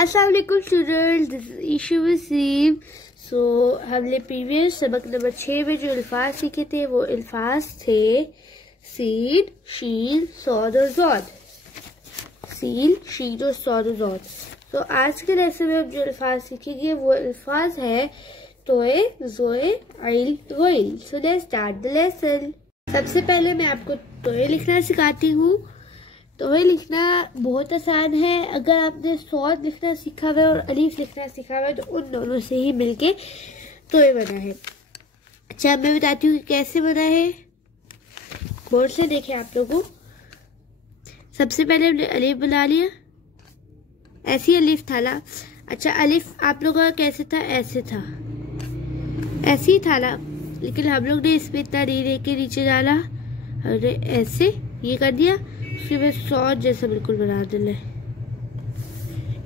अस्सलाम वालेकुम students, this is ईशू वसीम। सो हमने प्रीवियस सबक नंबर 6 में जो अल्फाज सीखे थे वो अल्फाज थे सीन, शीन, सौद और ज़ौद। सीन, शीन और सौद और ज़ौद। तो आज के लेसन में हम जो अल्फाज सीखेंगे वो अल्फाज है तोए, ज़ोए, आइल, गोइल। So let's start the lesson. सबसे पहले मैं आपको तोए लिखना सिखाती हूँ। तोए लिखना बहुत आसान है। अगर आपने सौद लिखना सीखा हुआ है और अलीफ लिखना सीखा हुआ है तो उन दोनों से ही मिलके तोए बना है। अच्छा, मैं बताती हूँ कि कैसे बना है। बोर्ड से देखें आप लोगों। सबसे पहले हमने अलीफ बना लिया, ऐसी अलीफ था ना। अच्छा, अलीफ आप लोगों का कैसे था? ऐसे था, ऐसे ही था ना, लेकिन हम लोग ने इसमें इतना नी के नीचे डाला, हमने ऐसे ये कर दिया, उसके बाद सौद जैसा बिल्कुल बना देना।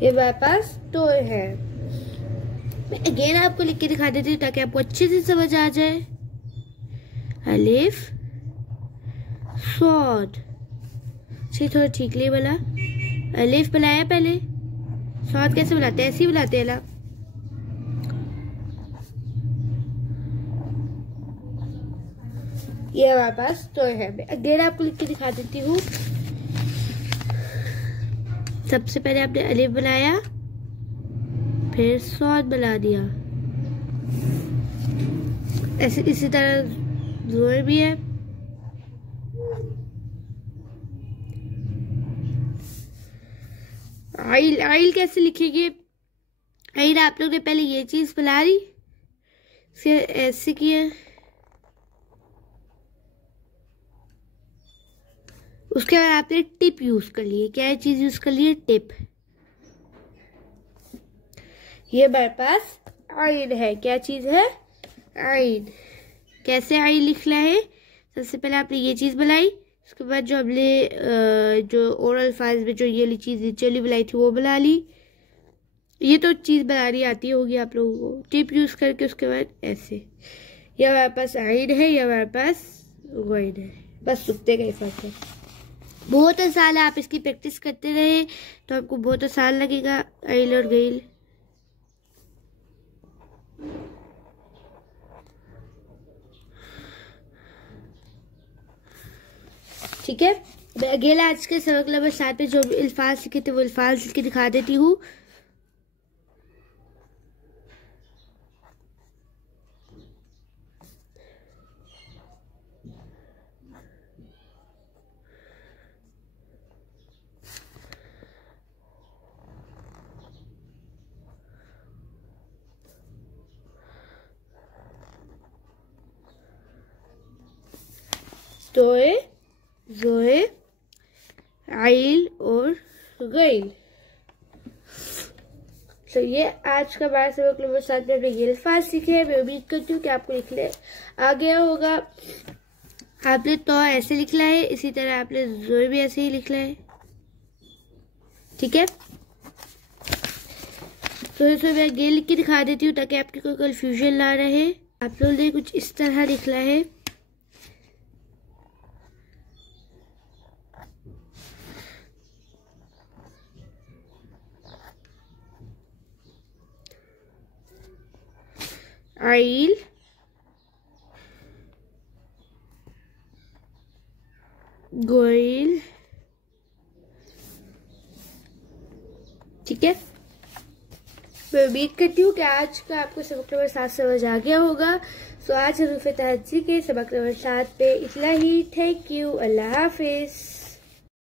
ये मेरे पास तोए है। मैं अगेन आपको लिख के दिखा देती हूँ ताकि आपको अच्छे से समझ आ जाए। अलिफ, सौद। अच्छी थोड़ा ठीक नहीं बोला। अलिफ बनाया पहले, सौद कैसे बनाते हैं? ऐसे ही बनाते हैं ना। ये हमारे पास तोए है। मैं अगेन आपको लिख के दिखा देती हूँ। सबसे पहले आपने अलिफ बनाया, फिर सौद बना दिया, ऐसे इसी तरह ज़ोए भी है। आइल, आइल कैसे लिखेंगे? आइल आप लोग ने पहले ये चीज बना ली, फिर ऐसे किया, उसके बाद आपने टिप यूज कर लिए। क्या चीज यूज कर लिए? टिप। ये हमारे पास आइन है। क्या चीज है? आइन। कैसे आइन लिखना है? सबसे पहले आपने ये चीज बनाई, उसके बाद जो हमने जो और अल्फाज में जो ये चीज नीचे बनाई थी वो बना ली। ये तो चीज बनानी आती होगी आप लोगों को। टिप यूज करके उसके बाद ऐसे। ये हमारे पास आइन है, ये हमारे पास गोइन है। बस सुकते का ही फर्क है। बहुत आसान है, आप इसकी प्रैक्टिस करते रहे तो आपको बहुत आसान लगेगा आइल और गईल। ठीक है, मैं अगेला आज के सबक नंबर 7 में जो अल्फाज सीखे थे वो अल्फाज लिख के दिखा देती हूँ। तोए, ज़ोए, आइल और गईल। तो ये आज का हमारा सबक नंबर 7 में हमने ये अल्फाज सीखे हैं। मैं उम्मीद करती हूँ कि आपको लिखने आ गया होगा। आपने तो ऐसे लिखना है, इसी तरह आपने ज़ोए भी ऐसे ही लिखना है। ठीक है, तो इसमें मैं आगे लिख के दिखा देती हूँ ताकि आपकी कोई कंफ्यूजन ना रहे। आप लोगों ने कुछ इस तरह लिखना है। आइल, गोइल। ठीक है, मैं उम्मीद करती हूँ कि आज का आपको सबक नंबर 7 समझ आ गया होगा। सो आज हरूफ तहज्जी के सबक नंबर 7 पे इतना ही। Thank you. Allah Hafiz.